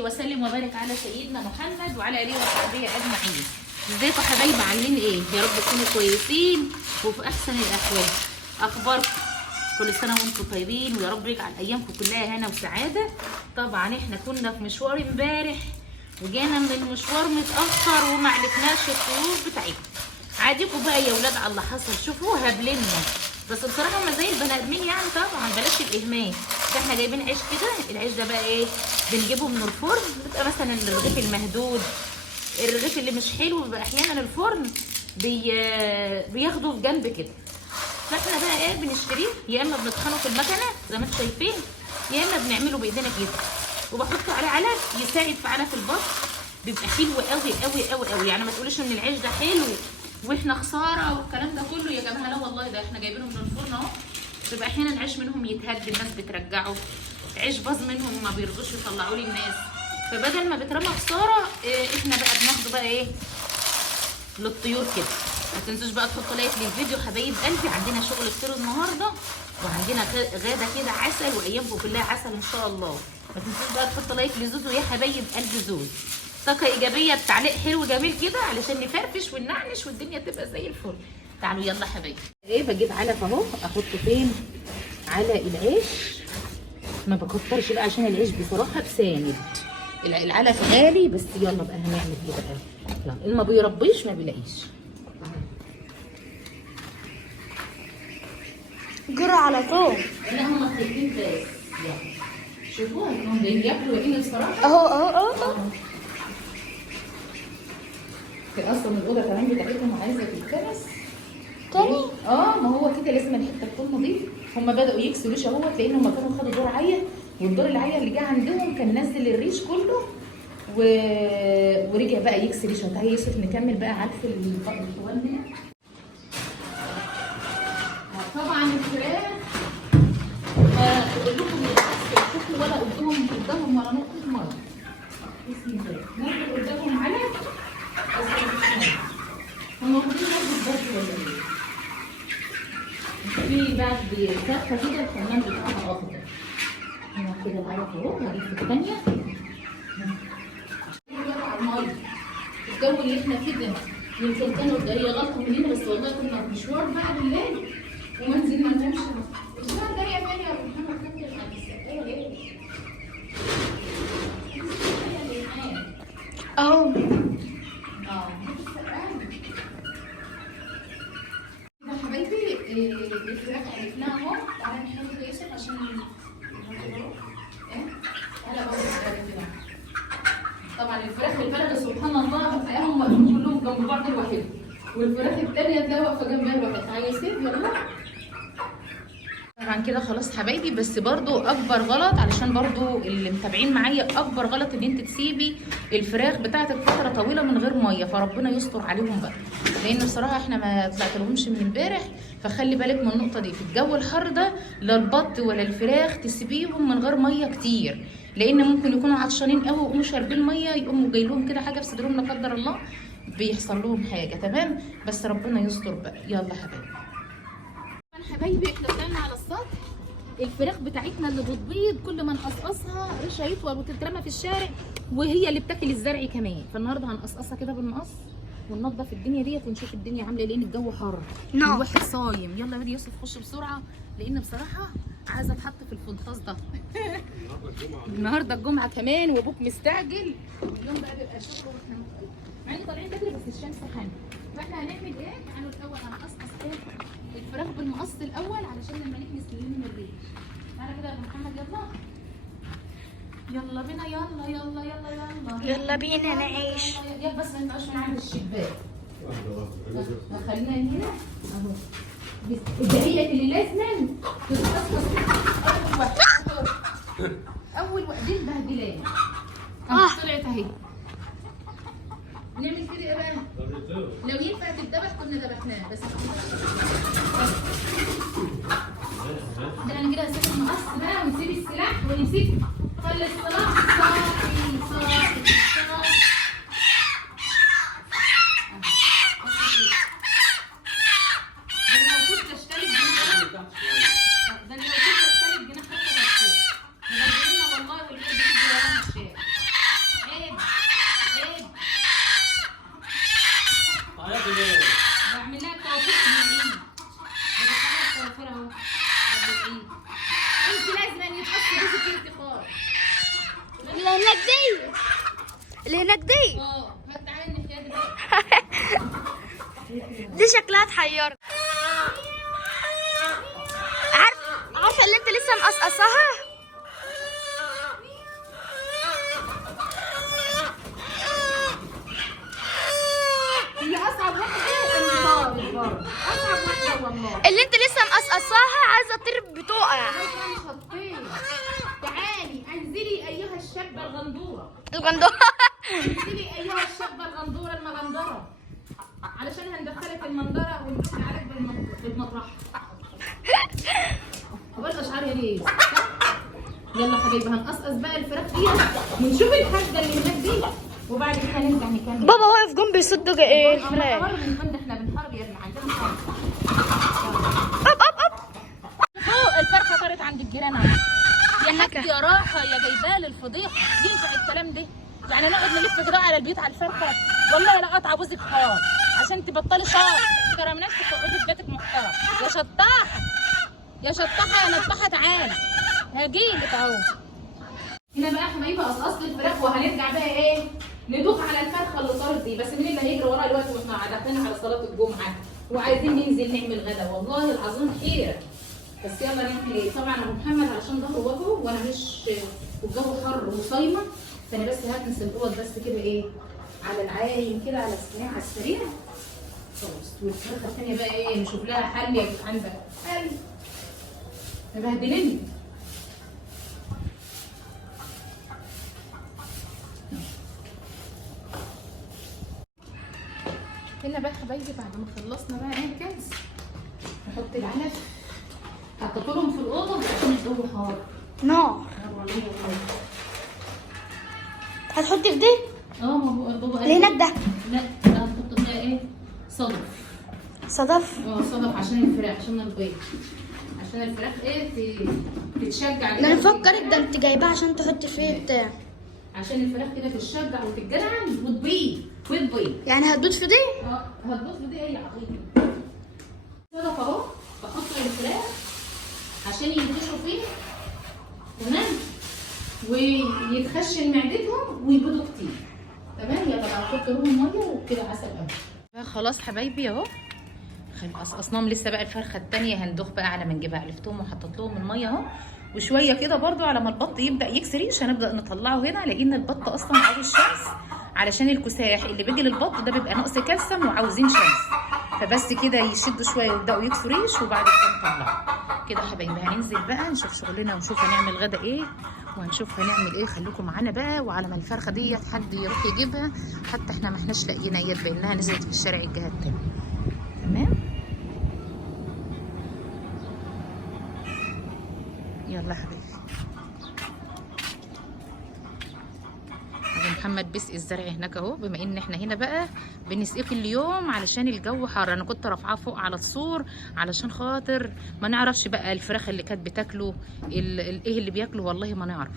وصلي وسلم وبارك على سيدنا محمد وعلى اله وصحبه اجمعين. ازيكم يا حبايبي؟ عاملين ايه؟ يا رب تكونوا كويسين وفي احسن الاحوال. اخباركم؟ كل سنه وانتم طيبين ويا رب يجعل ايامكم كلها هنا وسعاده. طبعا احنا كنا في مشوار امبارح وجينا من المشوار متاخر وما عرفناش الطيور بتاعتنا. عاديكم بقى يا ولاد على اللي حصل، شوفوا هبلنا بس بصراحه ما زي البني ادمين يعني. طبعا بلاش الاهمال. احنا جايبين عيش كده، العيش ده بقى ايه؟ بنجيبه من الفرن. بيبقى مثلا الرغيف المهدود، الرغيف اللي مش حلو بيبقى احيانا الفرن بياخده في جنب كده. فاحنا بقى ايه بنشتريه، يا اما بنطحنه في المكنه زي ما انتم شايفين، يا اما بنعمله بايدينا كده وبحطه عليه علف يساعد في علف البطن. بيبقى حلو قوي قوي قوي قوي يعني. ما تقولوش ان العيش ده حلو واحنا خساره والكلام ده كله يا جماعه. لا والله ده احنا جايبينه من الفرن اهو. بيبقى احيانا عيش منهم يتهد الناس بترجعه، عيش باظ منهم ما بيرضوش يطلعوا لي الناس. فبدل ما بترمى خساره احنا بقى بناخده بقى ايه للطيور كده. ما تنسوش بقى تحطوا لايك للفيديو حبايب قلبي. عندنا شغل كتير النهارده وعندنا غدا كده عسل وايامكم كلها عسل ان شاء الله. ما تنسوش بقى تحطوا لايك لزوزو يا حبايب قلبي. زوز طاقه ايجابيه بتعليق حلو جميل كده علشان نفرفش وننعنش والدنيا تبقى زي الفل. تعالوا يلا حبايبي. ايه بجيب علف اهو احطه فين؟ على العيش. ما بكترش بقى عشان العيش بصراحه بساند. العلف غالي بس يلا بقى هنعمل ايه بقى. يلا اللي ما بيربيش ما بيلاقيش. جرى على طول. لا هم خايفين بس. يلا شوفوها هم بياكلوا ايه الصراحه. اهو في اصلا الاوضه كمان بتاعتهم عايزه تتكنس تاني. ما هو كده لازم الحته تكون نظيفه. هم بداوا يكسلوش اهوت لان هم كانوا خدوا دور عيا، والدور العيا اللي جه عندهم كان نزل الريش كله ورجع بقى يكسل. تعالى يوسف نكمل بقى علف الحوان هنا. طبعا الفراخ اقول لكم شوفوا ولا قدامهم ولا نقطه ميه. بسم الله ناخد قدامهم علف بس مش ميه. هم واخدين نقطه برضه ولا ايه؟ في بعد كفه كده الحمام بتاعها اخضر. هنا كده العلف اهو. هجيب في الثانيه على الميه. الجو اللي احنا كده يمكن كانوا هي غلطه مننا بس والله كنا في مشوار بقى بالليل وما نزلنا نمشي. الاسبوع ده يا مالي يا ابو محمد كمل على السقايه ليه؟ اهو. كده حبايبي الفراخ عرفناها اهو. تعالى نحل يوسف عشان تعالى بقى. طبعا الفراخ البلدي سبحان الله هم كلهم جنب بعض الواحد، والفراخ الثانيه ده واقفه جنبها الواحد. تعالى يوسف يلا. طبعا كده خلاص حبايبي. بس برضو اكبر غلط علشان برضو اللي متابعين معايا، اكبر غلط ان انت تسيبي الفراخ بتاعتك فتره طويله من غير ميه. فربنا يستر عليهم بقى لان بصراحه احنا ما طلعتلهمش من امبارح. فخلي بالك من النقطه دي. في الجو الحر ده لا البط ولا الفراخ تسيبيهم من غير ميه كتير، لان ممكن يكونوا عطشانين قوي ويقوموا شاربين ميه يقوموا جاي لهم كده حاجه في صدرهم لا قدر الله بيحصل لهم حاجه. تمام بس ربنا يستر بقى. يلا حبايبي. حبايبي احنا طلعنا على السطح. الفراخ بتاعتنا اللي بتبيض كل ما نقصقصها ريشها يطول وتترمى في الشارع، وهي اللي بتاكل الزرع كمان. فالنهارده هنقصقصها كده بالمقص وننضف الدنيا ديت ونشوف الدنيا عامله ايه لان الجو حر. الواحد صايم. يلا يا يوسف خش بسرعه لان بصراحه عايزه اتحط في الفنطاس ده. النهارده الجمعه كمان وابوك مستعجل. اليوم بقى بيبقى شغل واحنا مع اني طالعين بدري بس الشمس حاميه. فاحنا هنعمل ايه؟ تعالوا الاول هنقصقص الفراخ بالمقص الاول علشان لما نكنس نلم الريش. تعالى كده يا ابو محمد يلا بينا. يلا بينا نعيش. يلا بس ما ينفعش من عند الشباك. خلينا هنا اهو. الدقيقه اللي لازم تتقصقص اول وقتين بهدلان اهو طلعت اهي. نعمل كده ايه بقى؟ لو ينفع تتذبح كنا ذبحناها بس ده انا كده هسيب المقص بقى ونسيب السلاح ونسيب خلي السلاح صافي. اللي هناك دي. هات تعالى الناحيه دي بقى. دي شكلها تحيرك. عارفه اللي انت لسه مقصقصاها؟ هي اصعب واحده البار. اصعب واحده والله. اللي انت لسه مقصقصاها عايزه تطير بتقع. مش هتطير. تعالي انزلي ايها الشابه الغندوره. الغندوره. انزلي ايها الشابه الغندوره المغندره. علشان هندخلك المنظره ونروح عليك بالمطرح. هو الاشعار يا ليه؟ يلا حبايبي هنقصقص بقى الفراخ فيها ونشوف الحاجه اللي هناك دي وبعد كده نرجع نكمل. بابا واقف جنبي يصدق ايه الفراخ. احنا بنحارب يا ابني عندنا حرب. اب الفرخه طارت عند الجيران اهو. يا حاج يا راحه يا جايبال الفضيحه ينفع الكلام ده؟ يعني نقعد نلف كده على البيوت على الفرخه؟ والله لا قطع بوزك خالص عشان تبطلي شهر تكرمي نفسك وتقعدي في بيتك محترم. يا شطاحه يا شطاحه يا نطاحه تعالى هجيلك اهو. هنا بقى حبايبي قصقصت الفراخ وهنرجع بقى ايه ندوخ على الفرخه اللي طارت دي. بس مين اللي هيجري ورايا دلوقتي واحنا داخلين على صلاه الجمعه وعايزين ننزل نعمل غدا؟ والله العظيم خير. بس يلا نعمل ايه؟ طبعا ابو محمد علشان ظهره وجهه وانا مش والجو حر وصايمه فانا بس هكنس الاوض بس كده ايه على العايم كده على السريع على السريع خلاص. والفرخه الثانيه بقى ايه نشوف لها حل يا جدعان بقى. حل مبهدلني. هنا بقى حبايبي بعد ما خلصنا بقى ايه الكنس نحط العلف. حطيت لهم في الاوضه عشان الجو حار. نار. هتحطي في دي؟ ما هو بابا اللي هناك ده. لا هنحط فيها ايه؟ صدف. صدف؟ صدف عشان الفراخ عشان البيض عشان الفراخ ايه تتشجع كده. انا فكرت ده انت جايباه عشان تحطي فيه بتاع. عشان الفراخ كده تتشجع وتتجرعن وتبيض وتبيض. يعني هتدوت في دي؟ هتدوس في دي ايه يا عظيم. صدف اهو بحط الفراخ عشان ينتشروا فيه تمام ويتخشن معدتهم ويبيضوا كتير تمام. يلا بقى نحط لهم ميه وكده عسل قوي. خلاص حبايبي اهو قصقصناهم. لسه بقى الفرخه الثانيه هندوخ بقى على ما نجيبها. علفتهم وحطيت لهم الميه اهو وشويه كده برده على ما البط يبدا يكسر ريش هنبدا نطلعه هنا لان البط اصلا عاوز شمس علشان الكساح اللي بيجي للبط ده بيبقى نقص كالسيوم وعاوزين شمس. فبس كده يشدوا شويه ويبداوا يكسروا ريش وبعد كده نطلعه كده حبايبي. هننزل بقى نشوف شغلنا ونشوف هنعمل غدا ايه وهنشوف هنعمل ايه. خليكم معانا بقى. وعلى ما الفرخه ديت حد يروح يجيبها حتى احنا ما احناش لاقيينها هي تبين لها نزلت في الشارع الجهه التانيه تمام. يلا حبيبي. ابو محمد بيسقي الزرع هناك اهو بما ان احنا هنا بقى بنسقيه كل يوم علشان الجو حار. انا كنت رافعاه فوق على السور علشان خاطر ما نعرفش بقى الفراخ اللي كانت بتاكله ايه اللي بياكله والله ما نعرف.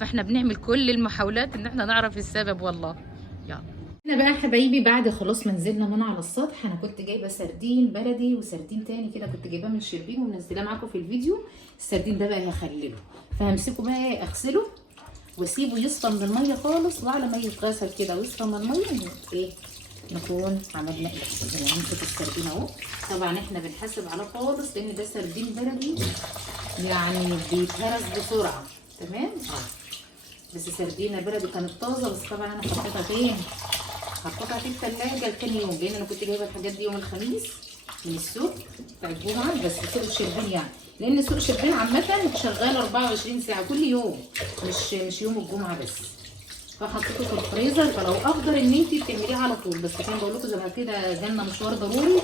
فاحنا بنعمل كل المحاولات ان احنا نعرف السبب والله. يلا هنا بقى حبايبي بعد خلاص ما نزلنا من على السطح انا كنت جايبه سردين بلدي وسردين تاني كده كنت جايباه من الشربين ومنزلاه معاكم في الفيديو. السردين ده بقى هخلله فهمسكه بقى ايه اغسله واسيبه يصفى من الميه خالص. وعلى ما يتغسل كده ويصفى من الميه ايه نكون عملنا ايه. نمسك السردين اهو. طبعا احنا بنحاسب عليه خالص لان ده سردين بلدي يعني بيتهرس بسرعه تمام. بس سردينه بلدي كانت طازه بس طبعا انا حطيتها فين؟ حطيتها في الثلاجه لتاني يوم لان انا كنت جايبه الحاجات دي يوم الخميس من السوق بتاع الجمعه. بس سوق الشربين يعني لان سوق الشربين عامه شغال 24 ساعه كل يوم مش يوم الجمعه بس. فحطيته في الفريزر فلو افضل ان انت تعمليه على طول. بس كان بقول لكم زي ما كده جالنا مشوار ضروري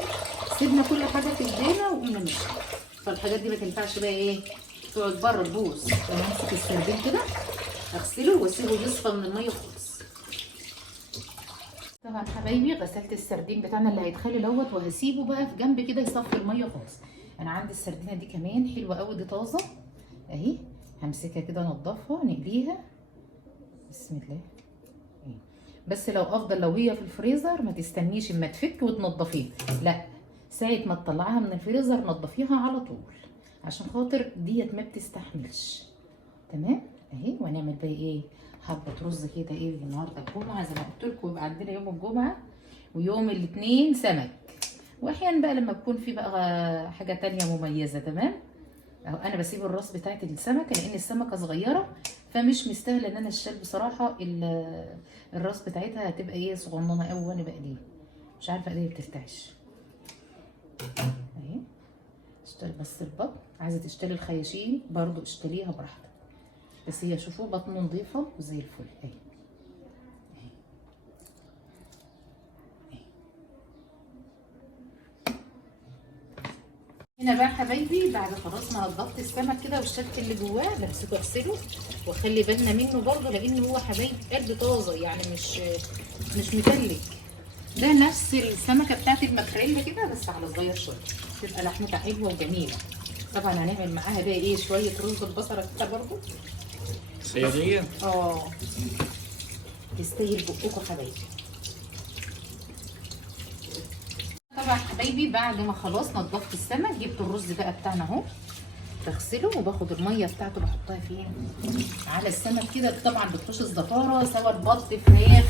سيبنا كل حاجه في ايدينا وقمنا ماشيين. فالحاجات دي ما تنفعش بقى ايه تقعد بره تبوظ. فانا همسك السردين كده اغسله واسيبه يصفى من الميه خالص. طبعا حبايبي غسلت السردين بتاعنا اللي هيتخلي دوت وهسيبه بقى في جنب كده يصفي الميه خالص. انا عندي السردينه دي كمان حلوه قوي دي طازه اهي. همسكها كده انضفها نقليها بسم الله. بس لو افضل لو هي في الفريزر ما تستنيش اما تفك وتنضفيها لا ساعه ما تطلعها من الفريزر نضفيها على طول عشان خاطر ديت ما بتستحملش تمام اهي. وهنعمل بقى ايه حبه رز كده ايه النهارده الجمعه زي ما قلت لكم، يبقى عندنا يوم الجمعه ويوم الاثنين سمك، واحيانا بقى لما بكون في بقى حاجه تانية مميزه. تمام. اهو انا بسيب الراس بتاعت السمكه لان السمكه صغيره فمش مستاهله ان انا اشتغل بصراحه. الراس بتاعتها هتبقى ايه صغننه قوي وانا بقليها مش عارفه ايديا بترتعش اهي. اشتري بس البطن، عايزه تشتري الخياشيم برضو اشتريها براحتك، بس هي شوفوا بطن نظيفه وزي الفل اهي. هنا بقى حبايبي بعد خلاص ما نضفت السمك كده والشك اللي جواه بمسكه اغسله واخلي بالنا منه برضه، لان هو حبايب قلب طازه يعني مش متلج. ده نفس السمكه بتاعت الماكريلا كده بس على صغير شويه، تبقى لحمتها حلوه وجميله. طبعا هنعمل معاها بقى ايه شويه رز البصله كده برضه صياديه. تستاهل بقكم حبايبي. طبعا حبايبي بعد ما خلاص نضفت السمك جبت الرز بقى بتاعنا اهو، بغسله وباخد الميه بتاعته بحطها فين على السمك كده. طبعا بتخش الزفاره سواء بط فراخ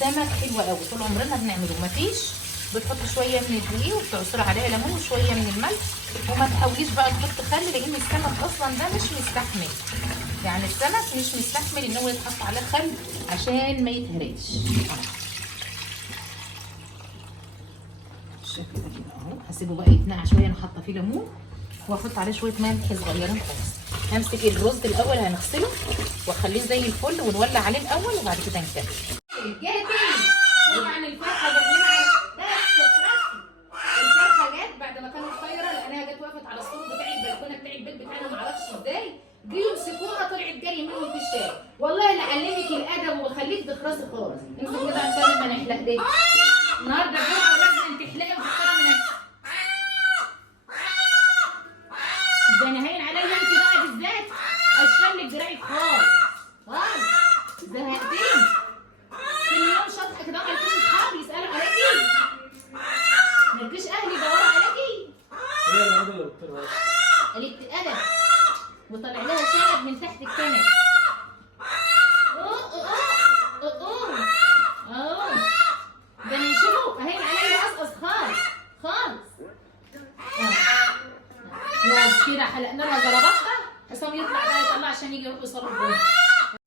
سمك حلوه قوي طول عمرنا بنعمله. مفيش بتحط شويه من الدقيق وبتعصر عليها ليمون وشويه من الملح، وما تحاوليش بقى تحط خل لان السمك اصلا ده مش مستحمل، يعني السمك مش مستحمل ان هو يتحط عليه خل عشان ما يتهريش. بالشكل ده كده اهو. هسيبه بقى يتنقع شويه، انا حاطه فيه ليمون واحط عليه شويه ملح صغيرين خالص. همسك الرز الاول هنغسله واخليه زي الفل ونولع عليه الاول وبعد كده نكمل. طبعا الفرخه جايه بس الفرخه جت بعد ما كانت طايره لانها جت وقفت على السور بتاع البلكونه بتاع البيت بتاعنا معرفش ازاي جه يمسكوها طلعت جري منهم في الشارع. والله لا علمك الادب وخليك تخرسي خالص. امسك كده عشان ما نحلق دي النهارده الجمعه ولازم تحلقي وتحترمي نفسك. ده انا هين عليا انت بقى بالذات اشتغل دراعك خالص خالص. زهقتيني كل يوم شطح كده مالكيش اصحاب يسالوا عليكي، مالكيش اهل يدوروا عليكي. هي النهارده اللي قلت قلت ادب وطلع لها شنب من تحت الكنب. ده انا يشوفوا اهين عليا قصقص خالص خالص. يا كده حلقنا لها زلبطه حسام يطلع بقى يطلع عشان يجي يروح يصلي الجمعه.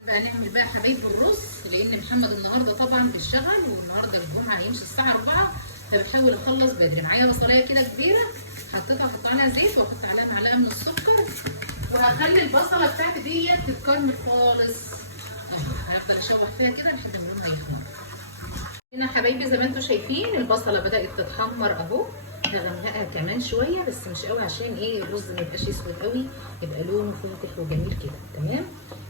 بقى نعمل بقى حبايب الرز لان محمد النهارده طبعا بيشتغل والنهارده الجمعه هيمشي الساعه 4 فبحاول اخلص بدري. معايا بصلايه كده كبيره حطيتها احط عليها زيت واحط عليها معلقه من السكر وهخلي البصله بتاعتي ديت تتكرمل خالص. هفضل اشوح فيها كده لحد ما لونها يخمر. هنا حبايبي زي ما انتم شايفين البصله بدات تتحمر اهو. هغمقها كمان شويه بس مش قوي عشان ايه الرز ما يبقاش اسود قوي، يبقى لونه فاتح وجميل كده. تمام.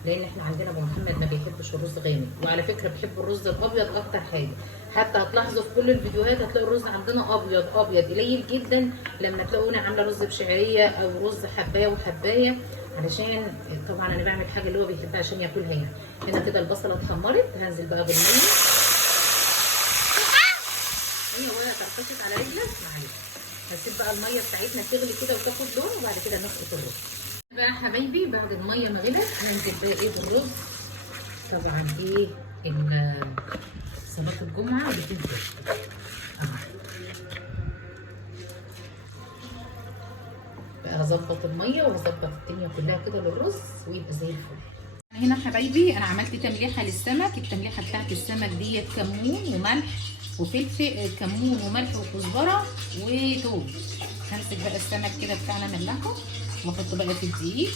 لان احنا عندنا ابو محمد ما بيحبش الرز غامق، وعلى فكره بيحب الرز الابيض اكتر حاجه. حتى هتلاحظوا في كل الفيديوهات هتلاقوا الرز عندنا ابيض ابيض قليل جدا لما تلاقوني عامله رز بشعريه او رز حبايه وحبايه، علشان طبعا انا بعمل حاجه اللي هو بيحبها عشان ياكلها يعني. هنا كده البصله اتحمرت هنزل بقى بالميه. هي وهي طرطشت على رجلك معايا. هسيب بقى الميه بتاعتنا تغلي كده وتاخد لون وبعد كده نسقط الرز. بقى حبايبي بعد الميه ما غلت هنزل بقى ايه بالرز. طبعا ايه صلاه الجمعه بتنزل بقى هظبط الميه وهظبط الدنيا كلها كده للرز ويبقى زي الفل. هنا حبايبي انا عملت تمليحه للسمك. التمليحه بتاعت السمك ديت كمون وملح وفلفل، كمون وملح وكزبره وتوم. همسك بقى السمك كده بتاعنا ملحه واحطه بقى في الدقيق.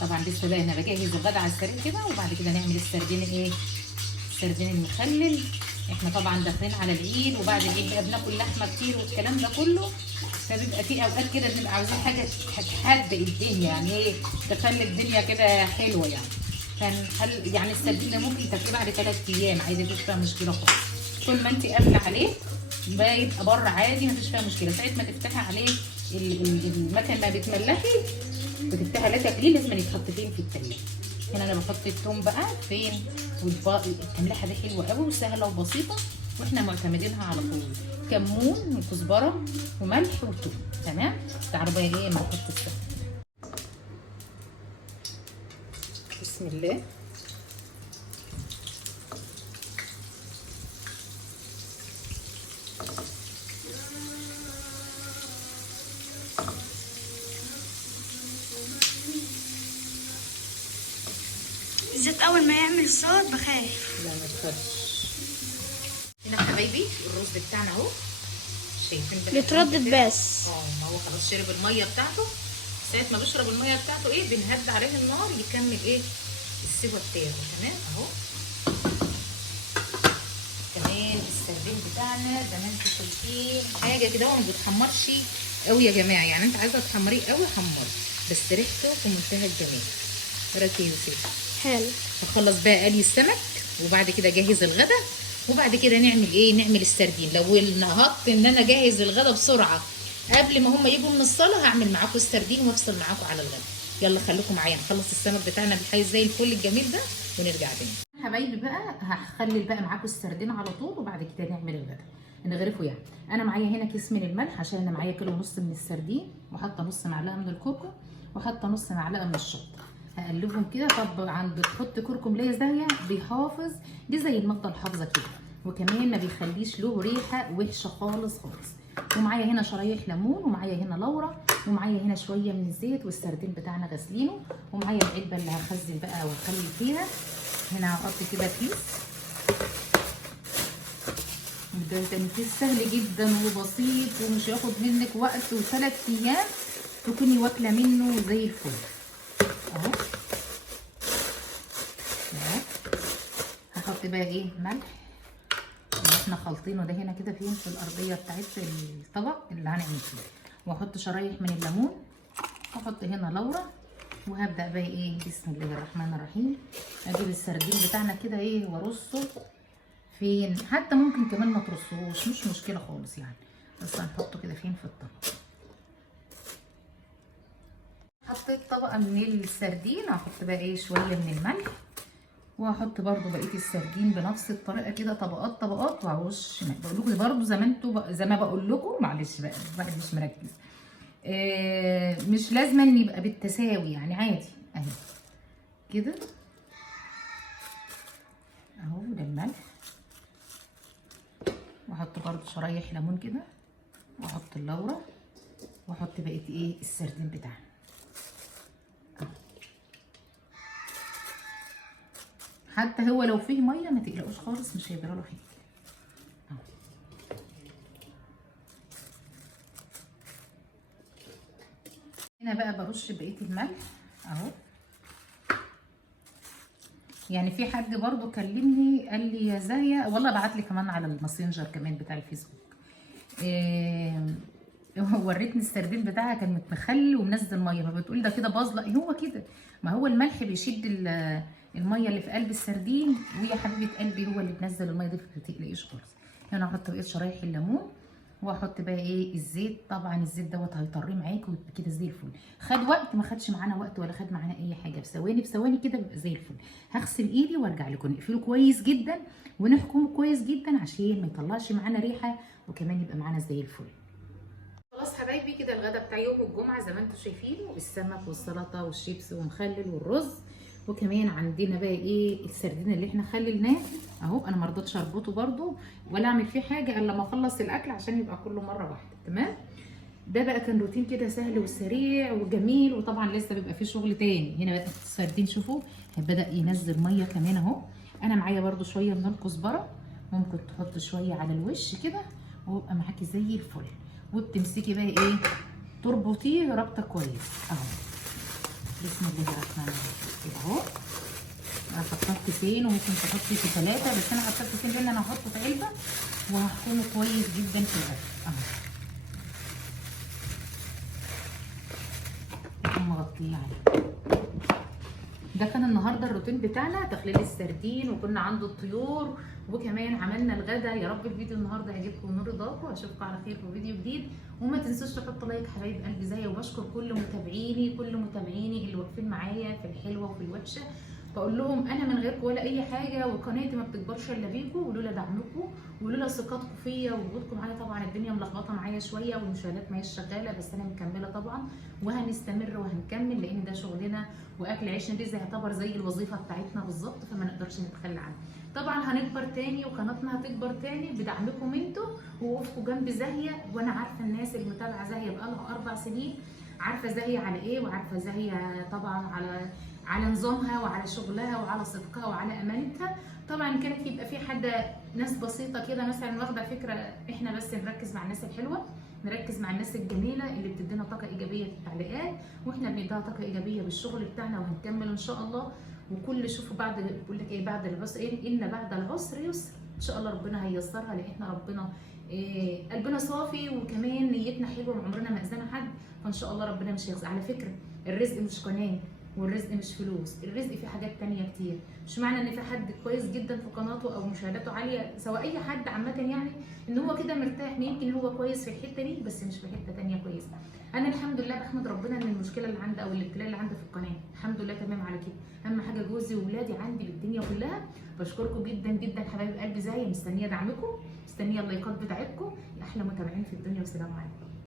طبعا لسه بقى انا بجهز الغدا على السريع كده وبعد كده نعمل السردين ايه السردين المخلل. احنا طبعا داخلين على العيد وبعد العيد بقى بناكل لحمه كتير والكلام ده كله، فبيبقى في اوقات كده بنبقى عاوزين حاجه تحدق الدنيا يعني ايه تخلي الدنيا كده حلوه يعني. فنخلي يعني السردين ده ممكن تاكليه بعد 3 ايام عايزه مفيش فيها مشكله خالص. طول ما انت قافله عليه بيبقى بره عادي مفيش فيها مشكله. ساعه ما تفتحي عليه المكن ما بتملحي بتفتحي عليه تقليل لازم يتحط فين في التلاجه. هنا انا بحط الثوم بقى فين والتملحه دي حلوه قوي وسهله وبسيطه واحنا معتمدينها على طول. كمون وكزبره وملح وثوم. تمام. تعالوا بقى ايه ما نحط السمك. بسم الله. الزيت اول ما يعمل صوت بخاف. لا ما تخافش. هنا حبايبي الرز بتاعنا اهو، شايفين بيتردد بس. ما هو خلاص شرب الميه بتاعته. ساعه ما بيشرب الميه بتاعته ايه بنهدي عليه النار يكمل ايه السوا بتاعه. تمام اهو. كمان السردين بتاعنا زي ما انتم شايفين حاجه كده هو ما بيتحمرش قوي يا جماعه، يعني انت عايزه تحمريه قوي حمري، بس ريحته في منتهى الجمال. ايه رايك يا يوسف؟ حلو. هخلص بقى قلي السمك وبعد كده اجهز الغدا، وبعد كده نعمل ايه؟ نعمل السردين. لو نهضت ان انا اجهز الغدا بسرعه قبل ما هم يجوا من الصاله هعمل معاكم السردين وافصل معاكم على الغدا. يلا خليكم معايا نخلص السمك بتاعنا بالحي زي الفل الجميل ده ونرجع تاني. حبايبي بقى هخلي بقى معاكم السردين على طول وبعد كده نعمل الغدا نغرفه يعني. انا معايا هنا كيس من الملح عشان انا معايا كيلو ونص من السردين، وحاطه نص معلقه من الكركم، وحاطه نص معلقه من الشطه. هقلبهم كده. طبعا بتحط كركم ليا زاويه بيحافظ، دي زي الماده الحافظه كده، وكمان ما بيخليش له ريحه وحشه خالص خالص. ومعايا هنا شرايح ليمون، ومعايا هنا لورا، ومعايا هنا شويه من الزيت، والسردين بتاعنا غاسلينه، ومعايا العلبه اللي هخزن بقى واخلي فيها. هنا هحط كده كيس. ده تنفيذ سهل جدا وبسيط ومش هياخد منك وقت، و3 ايام تكوني واكله منه زي الفل اهو. هحط بقى ايه ملح اللي احنا خالطينه ده هنا كده فين في الارضيه بتاعت الطبق اللي هنعمل فيه، واحط شرايح من الليمون، واحط هنا لورا، وهبدا بقى ايه بسم الله الرحمن الرحيم اجيب السردين بتاعنا كده ايه وارصه فين. حتى ممكن كمان ما ترصوش مش مشكله خالص يعني، بس هنحطه كده فين في الطبق. حطيت طبقه من السردين، هحط بقى ايه شويه من الملح، وهحط برده بقيه السردين بنفس الطريقه كده طبقات طبقات، وهوش بقول لكم برده زي ما انتوا زي ما بقول لكم. معلش بقى الواحد مش مركز. مش لازم ان يبقى بالتساوي يعني، عادي اهي كده اهو. ده الملح، واحط برده شرايح ليمون كده، واحط اللورة، واحط بقيه ايه السردين بتاعنا. حتى هو لو فيه ميه ما تقلقوش خالص، مش هيجرى له حاجه. هنا بقى برش بقيه الملح اهو. يعني في حد برضو كلمني قال لي يا زاهيه، والله بعت لي كمان على الماسنجر كمان بتاع الفيسبوك، وريتني السردين بتاعها كان متخلي ومنزل ميه، فبتقول ده كده باظ. لا هو كده، ما هو الملح بيشد الميه اللي في قلب السردين، ويا حبيبه قلبي هو اللي بينزل الميه دي، ما تقلقيش خالص. هنا هحط بقيه شرايح الليمون، واحط بقى ايه الزيت. طبعا الزيت دوت هيطريه معاكي ويبقى كده زي الفل. خد وقت؟ ما خدش معانا وقت ولا خد معانا اي حاجه، بثواني بثواني كده بيبقى زي الفل. هغسل ايدي وارجع لكم. نقفله كويس جدا ونحكمه كويس جدا عشان ما يطلعش معانا ريحه، وكمان يبقى معانا زي الفل. خلاص حبايبي كده الغدا بتاع يوم الجمعه زي ما انتم شايفينه، السمك والسلطه والشيبس ومخلل والرز، وكمان عندنا بقى ايه السردين اللي احنا خللناه اهو. انا ما رضيتش اربطه برده ولا اعمل فيه حاجه الا لما اخلص الاكل عشان يبقى كله مره واحده. تمام. ده بقى كان روتين كده سهل وسريع وجميل، وطبعا لسه بيبقى فيه شغل تاني. هنا بقى السردين شوفوا بدا ينزل ميه كمان اهو. انا معايا برده شويه من الكزبره، ممكن تحط شويه على الوش كده ويبقى معاكي زي الفل. وبتمسكي بقى ايه تربطيه ربطه كويس اهو. بسم الله الرحمن الرحيم اهو. انا حطيت كيسين وممكن تحطي في 3، بس انا حطيت كيسين لان انا هحطه في علبه وهحطه كويس جدا في الاكل اهو. مغطيه عليه. ده كان النهارده الروتين بتاعنا، تخليل السردين، وكنا عند الطيور، وكمان عملنا الغدا. يا رب الفيديو النهارده يعجبكم ونور رضاكم، واشوفكم على خير في فيديو جديد. وما تنسوش تحطوا لايك حبايب قلبي زيي، وبشكر كل متابعيني اللي واقفين معايا في الحلوه وفي الوحشه. بقول لهم انا من غيركم ولا اي حاجه، وقناتي ما بتكبرش الا بيكم، ولولا دعمكم ولولا ثقتكم فيا ووجودكم معايا. طبعا الدنيا ملخبطه معايا شويه والمشاهدات ما هيش شغاله، بس انا مكمله طبعا، وهنستمر وهنكمل لان ده شغلنا واكل عيشنا. دي يعتبر زي الوظيفه بتاعتنا بالظبط، فما نقدرش نتخلى عنها. طبعا هنكبر تاني وقناتنا هتكبر تاني بدعمكم انتوا ووقوفكم جنب زاهيه. وانا عارفه الناس اللي متابعه زاهيه بقالها 4 سنين، عارفه زاهيه على ايه، وعارفه زاهيه طبعا على على نظامها وعلى شغلها وعلى صدقها وعلى امانتها. طبعا كانت يبقى في حد ناس بسيطه كده مثلا واخده فكره احنا بس نركز مع الناس الحلوه، نركز مع الناس الجميله اللي بتدينا طاقه ايجابيه في التعليقات، واحنا بنديها طاقه ايجابيه بالشغل بتاعنا وهنكمل ان شاء الله. وكل شوفوا بعد بقول لك ايه، بعد العسر ايه، ان بعد العسر يسر. ان شاء الله ربنا هييسرها، لان احنا ربنا قلبنا صافي وكمان نيتنا حلوه وعمرنا ما اذينا حد. فان شاء الله ربنا مش هيخزي. على فكره الرزق مش قناه والرزق مش فلوس، الرزق في حاجات تانية كتير. مش معنى ان في حد كويس جدا في قناته او مشاهداته عاليه، سواء اي حد عامه يعني، ان هو كده مرتاح. يمكن هو كويس في الحته دي بس مش في حته تانية كويسه. انا الحمد لله بحمد ربنا ان المشكله اللي عندي او الابتلاء اللي عندي في القناه الحمد لله تمام على كده. اهم حاجه جوزي واولادي عندي بالدنيا كلها. بشكركم جدا جدا حبايب قلبي، زي مستنيه دعمكم، مستنيه اللايكات بتاعتكم. احلى متابعين في الدنيا، والسلام عليكم.